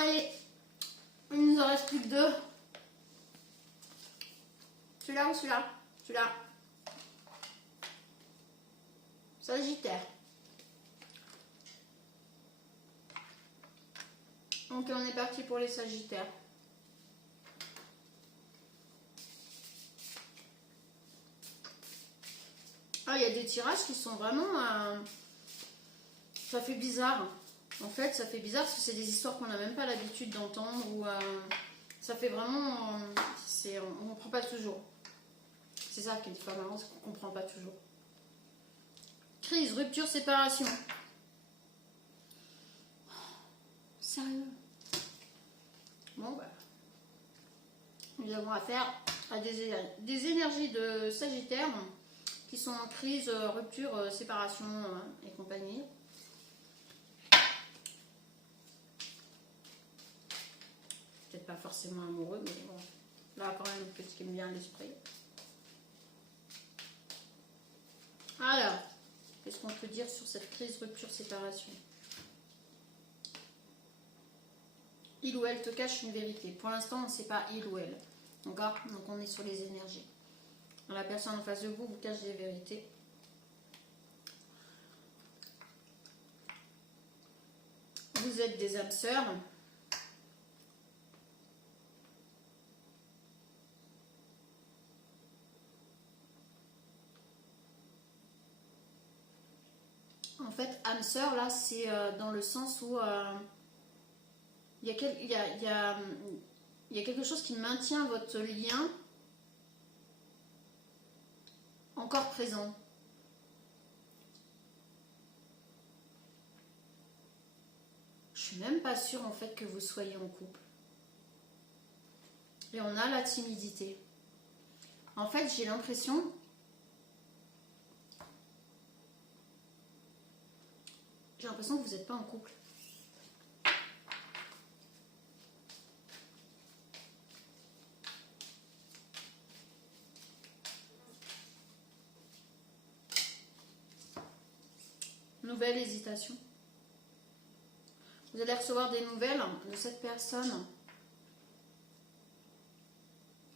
Allez, il nous en reste plus que deux. Celui-là ou celui-là? Celui-là. Sagittaire. Donc on est parti pour les Sagittaires. Ah, il y a des tirages qui sont vraiment... ça fait bizarre. En fait, ça fait bizarre parce que c'est des histoires qu'on n'a même pas l'habitude d'entendre. Ou ça fait vraiment... on ne comprend pas toujours. C'est ça qui est pas marrant, c'est qu'on ne comprend pas toujours. Crise, rupture, séparation. Sérieux? Bon, bah... nous avons affaire à des énergies de Sagittaire qui sont en crise, rupture, séparation et compagnie. Peut-être pas forcément amoureux, mais bon, là quand même, qu'est-ce qui me vient à l'esprit. Alors, qu'est-ce qu'on peut dire sur cette crise, rupture, séparation? Il ou elle te cache une vérité. Pour l'instant, on ne sait pas il ou elle. D'accord? Donc on est sur les énergies. La personne en face de vous vous cache des vérités. Vous êtes des âmes sœurs. En fait, âme sœur, là, c'est dans le sens où il y a quelque chose qui maintient votre lien encore présent. Je suis même pas sûre en fait que vous soyez en couple. Et on a la timidité. En fait, j'ai l'impression que vous n'êtes pas en couple. Nouvelle hésitation. Vous allez recevoir des nouvelles de cette personne.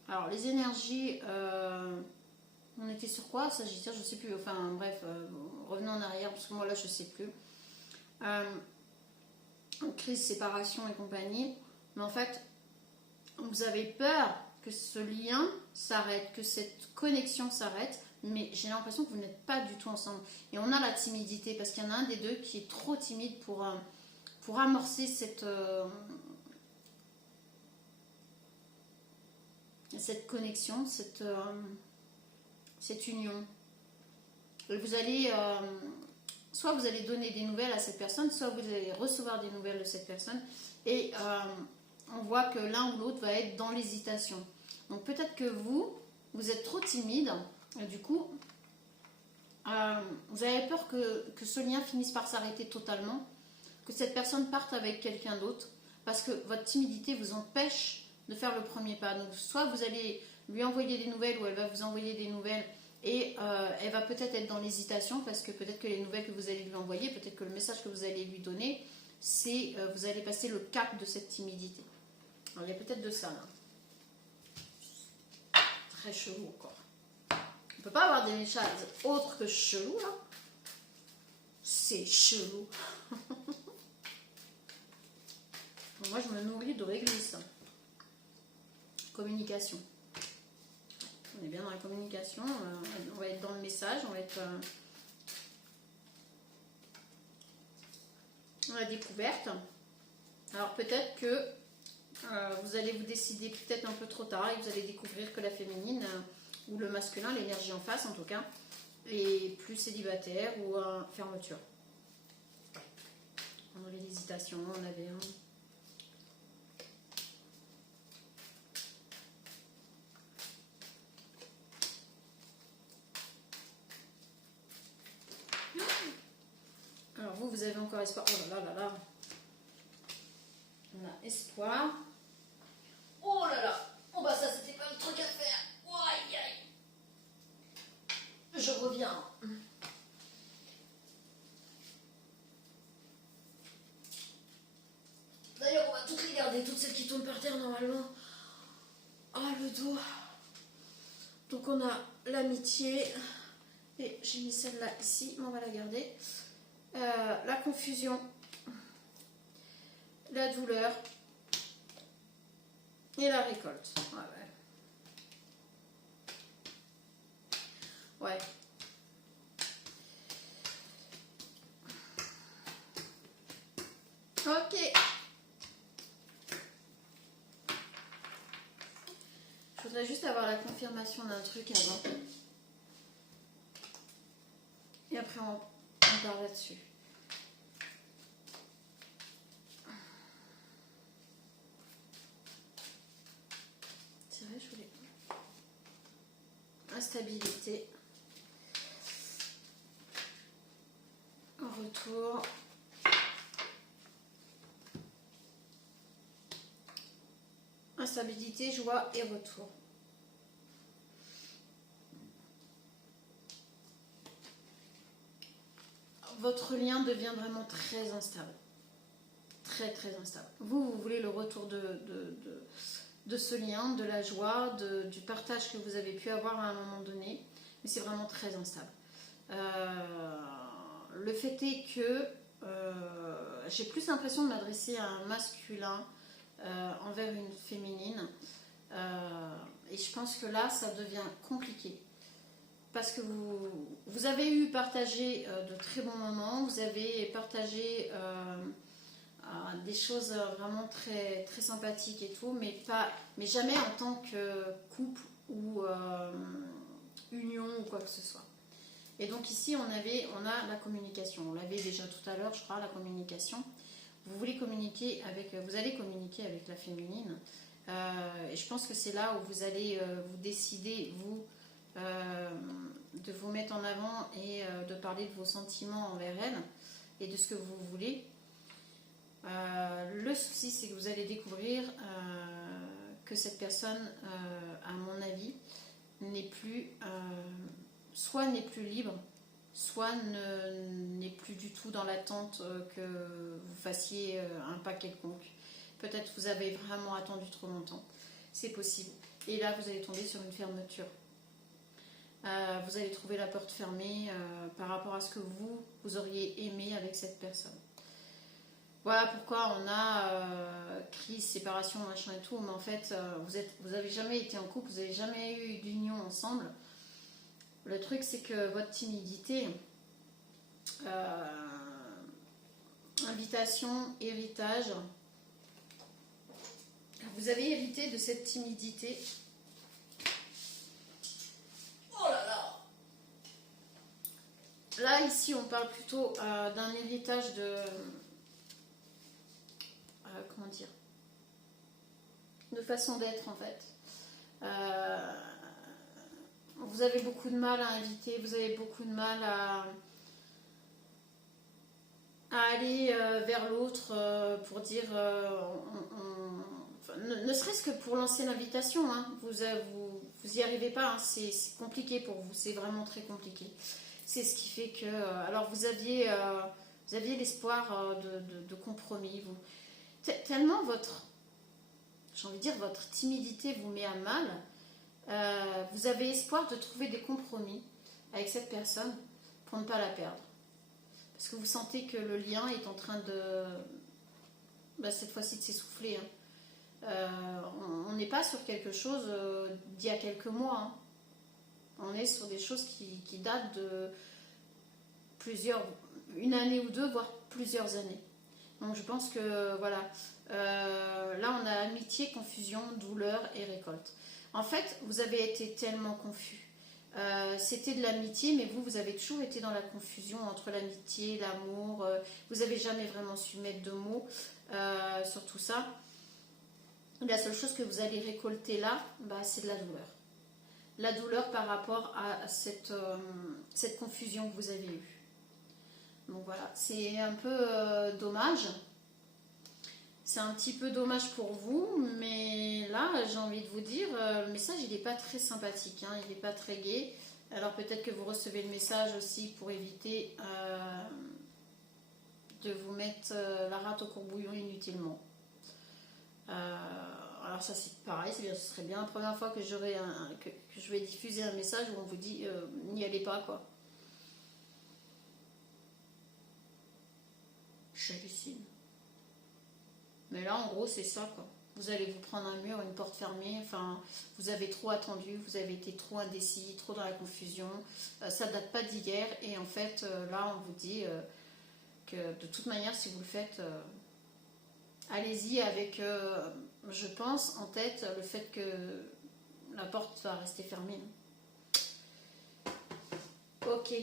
Alors, les énergies, on était sur quoi, Sagittaire? Je ne sais plus. Enfin, bref, revenons en arrière, parce que moi, là, je ne sais plus. Crise, séparation et compagnie. Mais en fait, vous avez peur que ce lien s'arrête, que cette connexion s'arrête. Mais j'ai l'impression que vous n'êtes pas du tout ensemble. Et on a la timidité, parce qu'il y en a un des deux qui est trop timide pour amorcer cette connexion, cette union. Et vous allez, soit vous allez donner des nouvelles à cette personne, soit vous allez recevoir des nouvelles de cette personne. Et on voit que l'un ou l'autre va être dans l'hésitation. Donc peut-être que vous êtes trop timide. Et du coup, vous avez peur que ce lien finisse par s'arrêter totalement, que cette personne parte avec quelqu'un d'autre, parce que votre timidité vous empêche de faire le premier pas. Donc, soit vous allez lui envoyer des nouvelles, ou elle va vous envoyer des nouvelles, et elle va peut-être être dans l'hésitation, parce que peut-être que les nouvelles que vous allez lui envoyer, peut-être que le message que vous allez lui donner, c'est vous allez passer le cap de cette timidité. Alors, il y a peut-être de ça, là. Très chelou encore. On ne peut pas avoir des messages autres que chelou, là. C'est chelou. Moi, je me nourris de réglisse. Communication. On est bien dans la communication. On va être dans le message. On va être dans la découverte. Alors, peut-être que vous allez vous décider peut-être un peu trop tard et vous allez découvrir que la féminine ou le masculin, l'énergie en face en tout cas, est plus célibataire ou fermeture. On avait l'hésitation, on avait un... Alors vous avez encore espoir. Oh là là là là. On a espoir. Oh là là. Oh bah ça c'était pas le truc à faire. Oh, aïe aïe. Je reviens. D'ailleurs on va toutes les garder, toutes celles qui tombent par terre normalement. Ah, le dos. Donc on a l'amitié. Et j'ai mis celle-là ici, mais on va la garder. La confusion. La douleur. Et la récolte. Ouais. Ok. Je voudrais juste avoir la confirmation d'un truc avant. Et après on part là-dessus. C'est vrai, je voulais. Instabilité. En retour. Instabilité, joie et retour. Votre lien devient vraiment très instable. Très très instable. Vous voulez le retour de ce lien, de la joie, du partage que vous avez pu avoir à un moment donné. Mais c'est vraiment très instable. Le fait est que j'ai plus l'impression de m'adresser à un masculin envers une féminine. Et je pense que là, ça devient compliqué. Parce que vous avez eu partagé de très bons moments, vous avez partagé des choses vraiment très, très sympathiques et tout, mais jamais en tant que couple ou union ou quoi que ce soit. Et donc ici, on a la communication. On l'avait déjà tout à l'heure, je crois, la communication. Vous allez communiquer avec la féminine. Et je pense que c'est là où vous allez vous décider, de vous mettre en avant et de parler de vos sentiments envers elle et de ce que vous voulez. Le souci, c'est que vous allez découvrir que cette personne, à mon avis, soit n'est plus libre, soit n'est plus du tout dans l'attente que vous fassiez un pas quelconque. Peut-être vous avez vraiment attendu trop longtemps. C'est possible. Et là, vous allez tomber sur une fermeture. Vous allez trouver la porte fermée par rapport à ce que vous auriez aimé avec cette personne. Voilà pourquoi on a crise, séparation, machin et tout, mais en fait, vous n'avez jamais été en couple, vous n'avez jamais eu d'union ensemble. Le truc, c'est que votre timidité, invitation, héritage, vous avez hérité de cette timidité. Oh là là! Là, ici, on parle plutôt d'un héritage de... comment dire, de façon d'être en fait. Vous avez beaucoup de mal à inviter, vous avez beaucoup de mal à aller vers l'autre pour dire, ne serait-ce que pour lancer l'invitation, hein, vous y arrivez pas, hein, c'est compliqué pour vous, c'est vraiment très compliqué. C'est ce qui fait que, alors vous aviez l'espoir de compromis, tellement j'ai envie de dire, votre timidité vous met à mal, vous avez espoir de trouver des compromis avec cette personne pour ne pas la perdre. Parce que vous sentez que le lien est en train cette fois-ci de s'essouffler. Hein. On n'est pas sur quelque chose d'il y a quelques mois. Hein. On est sur des choses qui datent de une année ou deux, voire plusieurs années. Donc je pense que voilà, là on a amitié, confusion, douleur et récolte. En fait, vous avez été tellement confus. C'était de l'amitié, mais vous avez toujours été dans la confusion entre l'amitié, l'amour. Vous n'avez jamais vraiment su mettre de mots sur tout ça. La seule chose que vous allez récolter là, c'est de la douleur. La douleur par rapport à cette confusion que vous avez eue. Donc voilà, c'est un peu dommage. C'est un petit peu dommage pour vous, mais là, j'ai envie de vous dire, le message, il n'est pas très sympathique, hein, il n'est pas très gai. Alors peut-être que vous recevez le message aussi pour éviter de vous mettre la rate au courbouillon inutilement. alors ça c'est pareil, ce serait bien la première fois que que je vais diffuser un message où on vous dit n'y allez pas quoi. J'hallucine. Mais là en gros c'est ça quoi. Vous allez vous prendre un mur, une porte fermée, enfin vous avez trop attendu, vous avez été trop indécis, trop dans la confusion, ça date pas d'hier et en fait là on vous dit que de toute manière si vous le faites, allez-y avec, je pense en tête le fait que la porte va rester fermée. Ok,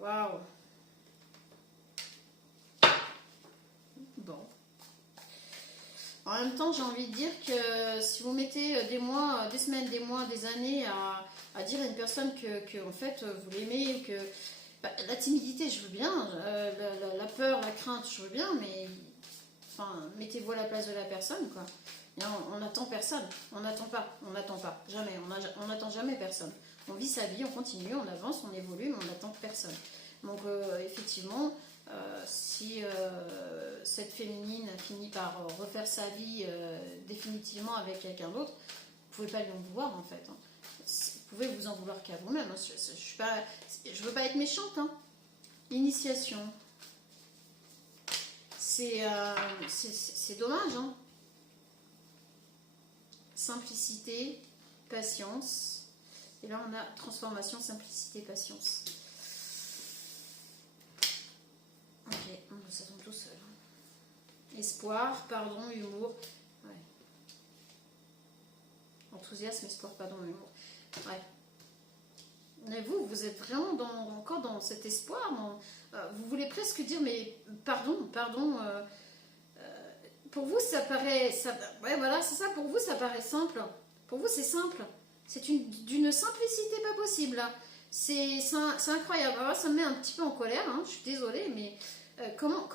waouh. Bon. En même temps, j'ai envie de dire que si vous mettez des mois, des semaines, des mois, des années à dire à une personne que en fait vous l'aimez, que bah, la timidité, je veux bien, la peur, la crainte, je veux bien, mais enfin, mettez-vous à la place de la personne, quoi. Et on n'attend personne, on n'attend pas, jamais, on n'attend jamais personne. On vit sa vie, on continue, on avance, on évolue, mais on n'attend personne. Donc effectivement, si cette féminine finit par refaire sa vie définitivement avec quelqu'un d'autre, vous pouvez pas lui en vouloir en fait. Hein. Vous pouvez vous en vouloir qu'à vous-même. Hein. Je veux pas être méchante. Hein. Initiation. C'est dommage. Hein. Simplicité, patience. Et là, on a transformation, simplicité, patience. Ok, ça tombe tout seul. Espoir, pardon, humour. Ouais. Enthousiasme, espoir, pardon, humour. Ouais. Mais vous êtes vraiment encore dans cet espoir. Vous voulez presque dire, mais pardon. Pour vous, ça paraît. Ouais, voilà, c'est ça. Pour vous, ça paraît simple. Pour vous, c'est simple. C'est d'une simplicité pas possible. Là. C'est incroyable. Alors, ça me met un petit peu en colère. Hein, je suis désolée, mais comment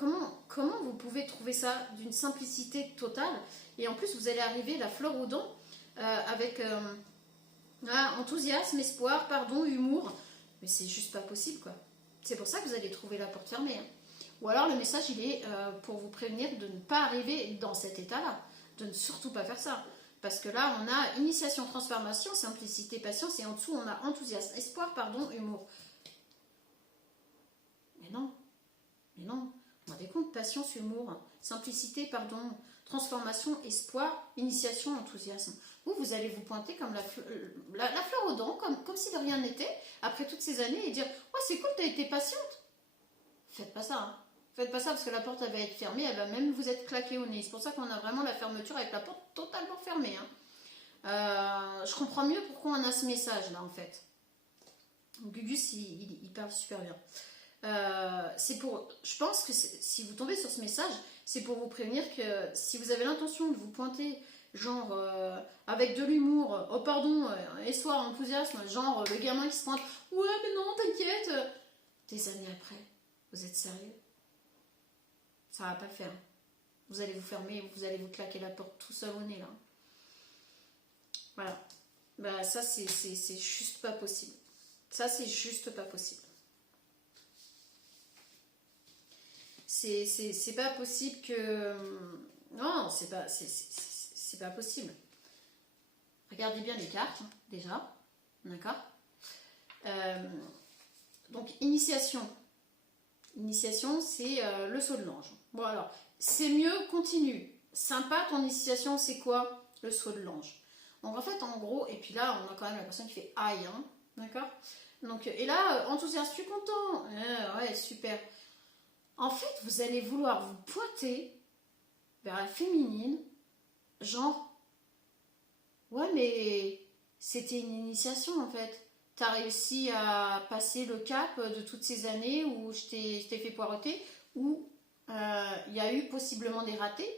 vous pouvez trouver ça d'une simplicité totale? Et en plus, vous allez arriver la fleur aux dents avec enthousiasme, espoir, pardon, humour. Mais c'est juste pas possible, quoi. C'est pour ça que vous allez trouver la porte fermée. Hein. Ou alors le message, il est pour vous prévenir de ne pas arriver dans cet état-là. De ne surtout pas faire ça. Parce que là, on a initiation, transformation, simplicité, patience, et en dessous, on a enthousiasme, espoir, pardon, humour. Mais non. Vous vous rendez compte, patience, humour, simplicité, pardon, transformation, espoir, initiation, enthousiasme. Vous allez vous pointer comme la fleur aux dents, comme si de rien n'était, après toutes ces années, et dire « Oh, c'est cool, t'as été patiente !» Faites pas ça, hein. Faites pas ça parce que la porte elle va être fermée, elle va même vous être claquée au nez. C'est pour ça qu'on a vraiment la fermeture avec la porte totalement fermée. Hein. Je comprends mieux pourquoi on a ce message là en fait. Gugus il parle super bien. Je pense que si vous tombez sur ce message, c'est pour vous prévenir que si vous avez l'intention de vous pointer, genre avec de l'humour, oh pardon, espoir, enthousiasme, genre le gamin qui se pointe, ouais mais non, t'inquiète, des années après, vous êtes sérieux? Ça va pas le faire. Vous allez vous fermer, vous allez vous claquer la porte tout seul au nez là. Voilà. Bah ça c'est juste pas possible. Ça c'est juste pas possible. C'est pas possible que... Non, c'est pas possible. Regardez bien les cartes, hein, déjà. D'accord. Donc, initiation. Initiation, c'est le saut de l'ange. Bon, alors, c'est mieux, continue. Sympa, ton initiation, c'est quoi? Le saut de l'ange. Donc, en fait, en gros, et puis là, on a quand même la personne qui fait aïe, hein, d'accord. Donc, et là, enthousiaste, je suis content. Ouais, super. En fait, vous allez vouloir vous pointer vers la féminine, genre, ouais, mais c'était une initiation en fait. T'as réussi à passer le cap de toutes ces années où je t'ai fait poireauter, où il y a eu possiblement des ratés,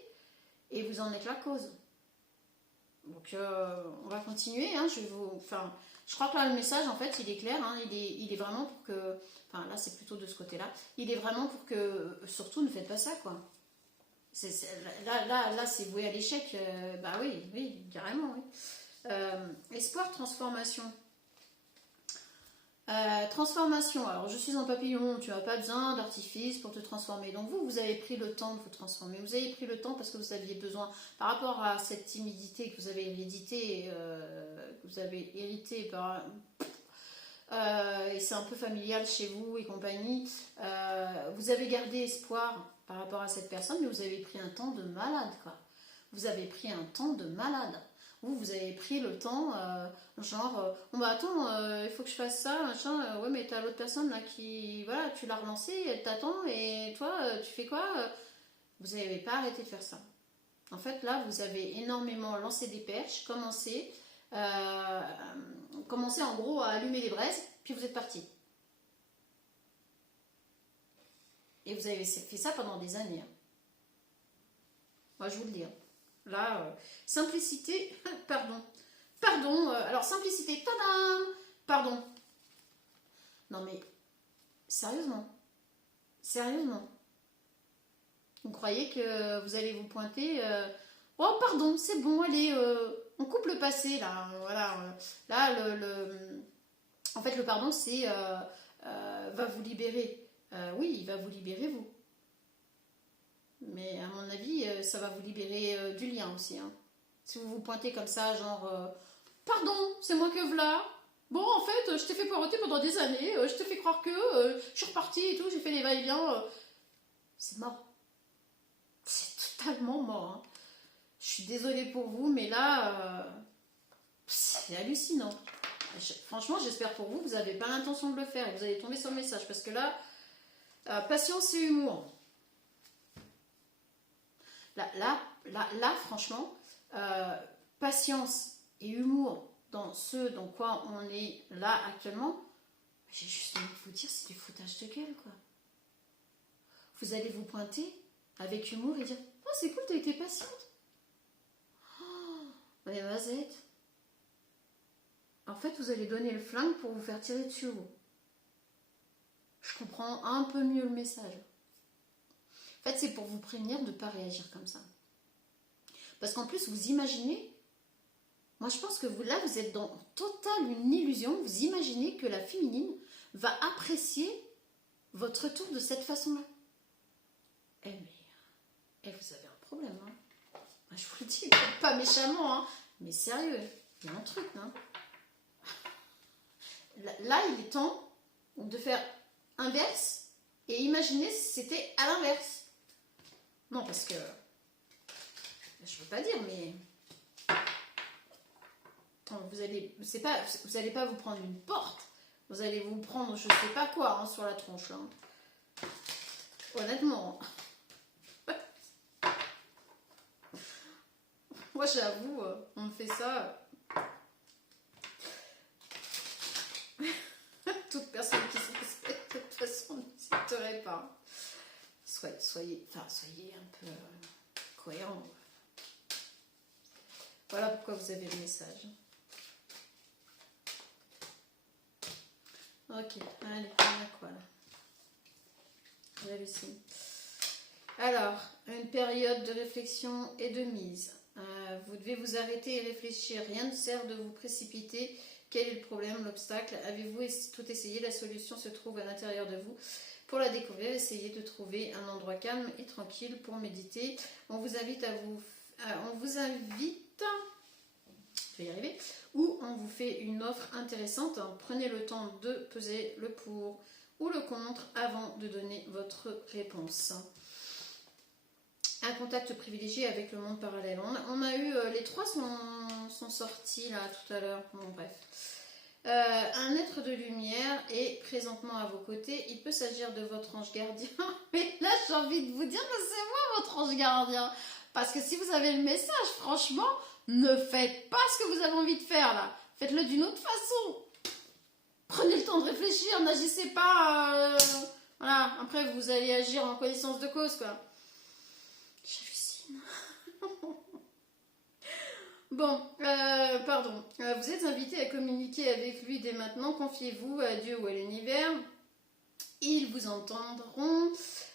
et vous en êtes la cause. Donc, on va continuer. Hein, je crois que là, le message, en fait, il est clair. Hein, il est vraiment pour que... Enfin, là, c'est plutôt de ce côté-là. Il est vraiment pour que... Surtout, ne faites pas ça, quoi. Là, c'est voué à l'échec. Bah oui, carrément, oui. Espoir, transformation. Transformation. Alors, je suis un papillon, tu n'as pas besoin d'artifice pour te transformer. Donc, vous avez pris le temps de vous transformer. Vous avez pris le temps parce que vous aviez besoin, par rapport à cette timidité que vous avez hérité par... et c'est un peu familial chez vous et compagnie. Vous avez gardé espoir par rapport à cette personne, mais vous avez pris un temps de malade, quoi. Vous avez pris un temps de malade. Vous avez pris le temps, bon bah attends, il faut que je fasse ça, machin, ouais mais t'as l'autre personne là qui, voilà, tu l'as relancée, elle t'attend et toi, tu fais quoi? Vous n'avez pas arrêté de faire ça. En fait là, vous avez énormément lancé des perches, commencé en gros à allumer les braises, puis vous êtes parti. Et vous avez fait ça pendant des années. Moi je vous le dis. Là, simplicité, alors simplicité, tadam, pardon. Non mais, sérieusement, vous croyez que vous allez vous pointer, oh pardon, c'est bon, allez, on coupe le passé, là, voilà, là, en fait, le pardon, c'est, va vous libérer, oui, il va vous libérer, vous. Mais à mon avis, ça va vous libérer du lien aussi. Hein. Si vous vous pointez comme ça, genre pardon, c'est moi que v'là. Bon, en fait, je t'ai fait poireauter pendant des années, je t'ai fait croire que je suis repartie et tout, j'ai fait des va-et-vient. C'est mort. C'est totalement mort. Hein. Je suis désolée pour vous, mais là, c'est hallucinant. Franchement, j'espère pour vous, vous n'avez pas l'intention de le faire et vous allez tomber sur le message parce que là, patience et humour. Là, franchement, patience et humour dans ce dans quoi on est là actuellement, j'ai juste envie de vous dire, c'est du foutage de gueule, quoi. Vous allez vous pointer avec humour et dire « Oh, c'est cool, t'as été patiente. Oh, mais vas-y. » En fait, vous allez donner le flingue pour vous faire tirer dessus, vous. Je comprends un peu mieux le message. En fait, c'est pour vous prévenir de ne pas réagir comme ça. Parce qu'en plus, vous imaginez, moi je pense que vous êtes dans totale une illusion, vous imaginez que la féminine va apprécier votre retour de cette façon-là. Eh mais, vous avez un problème, hein. Moi, je vous le dis, pas méchamment, hein, mais sérieux, il y a un truc, hein. Là, il est temps de faire inverse et imaginer si c'était à l'inverse. Non, parce que, je veux pas dire, mais vous allez pas vous prendre une porte, vous allez vous prendre, je sais pas quoi, hein, sur la tronche, là. Honnêtement. Moi, j'avoue, on me fait ça. Toute personne qui se respecte, de toute façon, n'hésiterait pas. Soyez un peu cohérent. Voilà pourquoi vous avez le message. Ok, allez, on a quoi là? J'hallucine. Alors, une période de réflexion et de mise. Vous devez vous arrêter et réfléchir. Rien ne sert de vous précipiter. Quel est le problème, l'obstacle? Avez-vous tout essayé? La solution se trouve à l'intérieur de vous. Pour la découvrir, essayez de trouver un endroit calme et tranquille pour méditer. On vous invite je vais y arriver, ou on vous fait une offre intéressante. Prenez le temps de peser le pour ou le contre avant de donner votre réponse. Un contact privilégié avec le monde parallèle. On a eu, les trois sont sortis là tout à l'heure. Bon, bref. Un être de lumière est présentement à vos côtés. Il peut s'agir de votre ange gardien. Mais là, j'ai envie de vous dire que c'est moi votre ange gardien. Parce que si vous avez le message, franchement, ne faites pas ce que vous avez envie de faire là. Faites-le d'une autre façon. Prenez le temps de réfléchir. N'agissez pas. Voilà. Après, vous allez agir en connaissance de cause, quoi. J'hallucine. Bon, pardon. Vous êtes invité à communiquer avec lui dès maintenant. Confiez-vous à Dieu ou à l'univers. Ils vous entendront.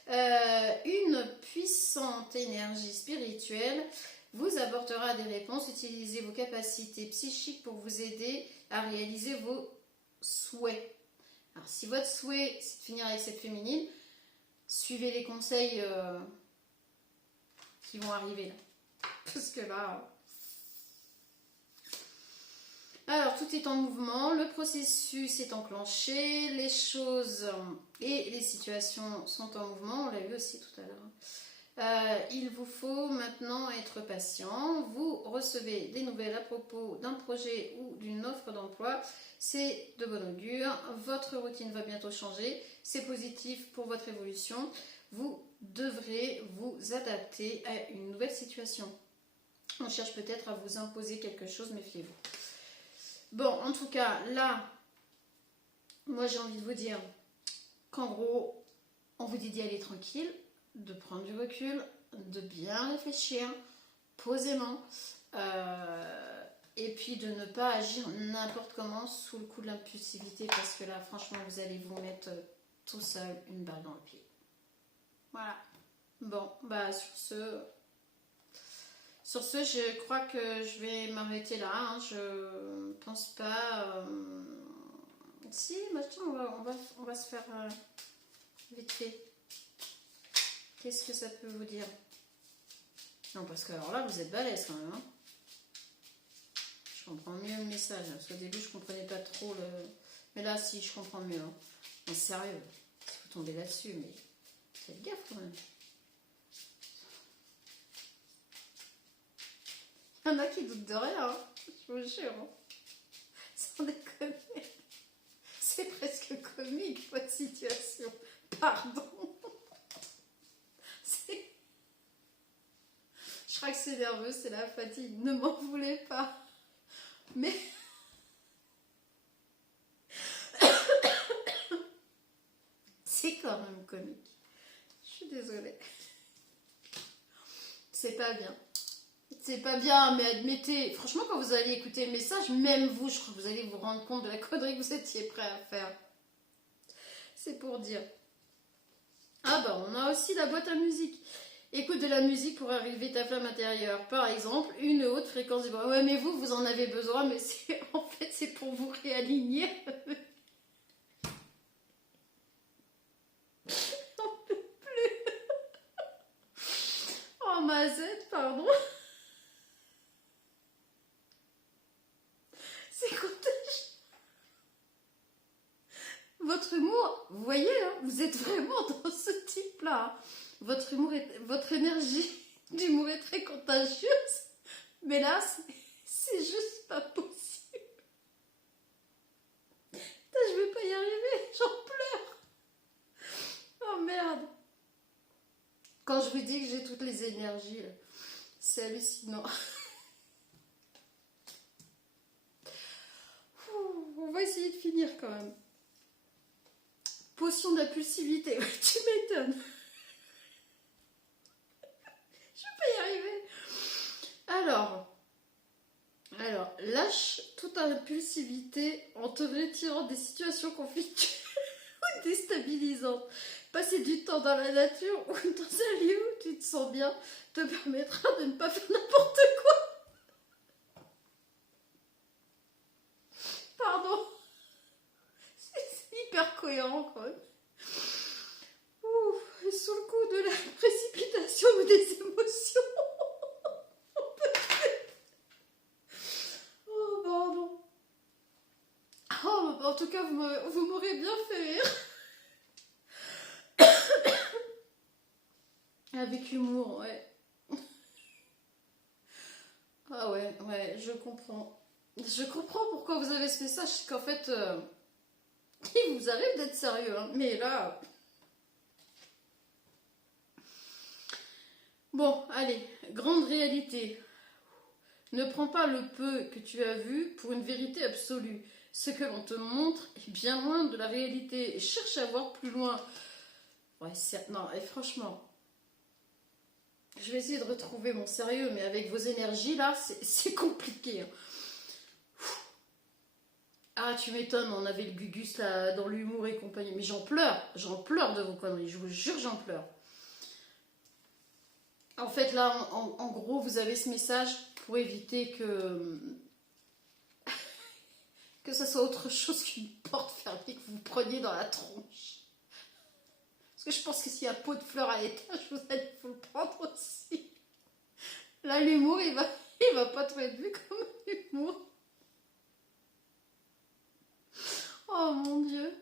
Une puissante énergie spirituelle vous apportera des réponses. Utilisez vos capacités psychiques pour vous aider à réaliser vos souhaits. Alors, si votre souhait, c'est de finir avec cette féminine, suivez les conseils qui vont arriver là. Parce que là... Alors, tout est en mouvement, le processus est enclenché, les choses et les situations sont en mouvement, on l'a vu aussi tout à l'heure. Il vous faut maintenant être patient. Vous recevez des nouvelles à propos d'un projet ou d'une offre d'emploi. C'est de bon augure. Votre routine va bientôt changer. C'est positif pour votre évolution. Vous devrez vous adapter à une nouvelle situation. On cherche peut-être à vous imposer quelque chose, méfiez-vous. Bon, en tout cas, là, moi j'ai envie de vous dire qu'en gros, on vous dit d'y aller tranquille, de prendre du recul, de bien réfléchir posément et puis de ne pas agir n'importe comment sous le coup de l'impulsivité parce que là franchement vous allez vous mettre tout seul une balle dans le pied. Voilà. Bon, bah sur ce je crois que je vais m'arrêter là, hein. Je pense pas si maintenant on va se faire vite fait. Qu'est-ce que ça peut vous dire? Non, parce que alors là, vous êtes balèze quand même. Hein, je comprends mieux le message. Parce qu'au début, je comprenais pas trop le... Mais là, si, je comprends mieux. Hein. Mais sérieux, il faut tomber là-dessus, mais faites gaffe quand même. Il y en a qui doutent de rien, hein. Je vous jure. Hein. Sans déconner. C'est presque comique, votre situation. Pardon. Je crois que c'est nerveux, c'est la fatigue. Ne m'en voulez pas. Mais... c'est quand même comique. Je suis désolée. C'est pas bien. C'est pas bien, mais admettez. Franchement, quand vous allez écouter le message, même vous, je crois que vous allez vous rendre compte de la connerie que vous étiez prêt à faire. C'est pour dire. Ah bah, on a aussi la boîte à musique. Écoute de la musique pour arriver ta flamme intérieure. Par exemple, une haute fréquence vibratoire. Ouais, mais vous en avez besoin, mais en fait, c'est pour vous réaligner. On peut plus. Oh, Mazette, pardon. C'est contagieux. Votre humour, vous voyez, hein, vous êtes vraiment dans ce type-là. Votre énergie d'humour est très contagieuse. Mais là, c'est juste pas possible. Putain, je vais pas y arriver, j'en pleure. Oh merde. Quand je vous dis que j'ai toutes les énergies, c'est hallucinant. On va essayer de finir quand même. Potion d'impulsivité, tu m'étonnes. Je vais pas y arriver. Alors, lâche toute impulsivité en te retirant des situations conflictuelles ou déstabilisantes. Passer du temps dans la nature ou dans un lieu où tu te sens bien te permettra de ne pas faire n'importe quoi. Pardon. C'est hyper cohérent quand même. Ouh, sous le coup de la précipitation ou des émotions. Oh, pardon. Oh, en tout cas, vous m'aurez bien fait rire. Avec humour, ouais. Ah ouais, je comprends. Je comprends pourquoi vous avez ce message, c'est qu'en fait, il vous arrive d'être sérieux, hein, mais là... Bon, allez, grande réalité. Ne prends pas le peu que tu as vu pour une vérité absolue. Ce que l'on te montre est bien loin de la réalité et cherche à voir plus loin. Ouais, non, et franchement, je vais essayer de retrouver mon sérieux, mais avec vos énergies là, c'est compliqué. Hein. Ah, tu m'étonnes, on avait le Gugus là dans l'humour et compagnie. Mais j'en pleure de vos conneries, je vous jure, j'en pleure. En fait, là, en gros, vous avez ce message pour éviter que que ce soit autre chose qu'une porte fermée que vous preniez dans la tronche. Parce que je pense que s'il y a un pot de fleurs à l'étage, vous allez vous le prendre aussi. Là, l'humour, il va pas trop être vu comme humour. Oh mon Dieu,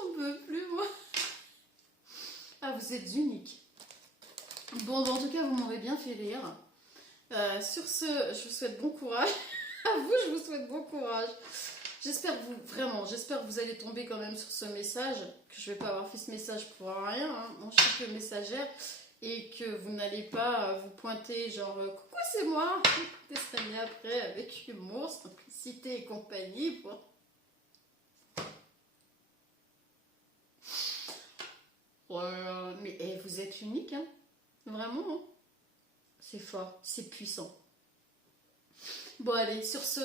on peut plus, moi. Ah, vous êtes unique. Bon, en tout cas, vous m'aurez bien fait rire. Sur ce, je vous souhaite bon courage. À vous, je vous souhaite bon courage. J'espère que vous allez tomber quand même sur ce message, que je vais pas avoir fait ce message pour rien, hein. Moi, je suis que messagère, et que vous n'allez pas vous pointer genre coucou, c'est moi, des années après avec humour, simplicité et compagnie. Bon. Mais vous êtes unique, hein. Vraiment, hein. C'est fort, c'est puissant. Bon allez, sur ce,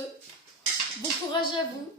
bon courage à vous.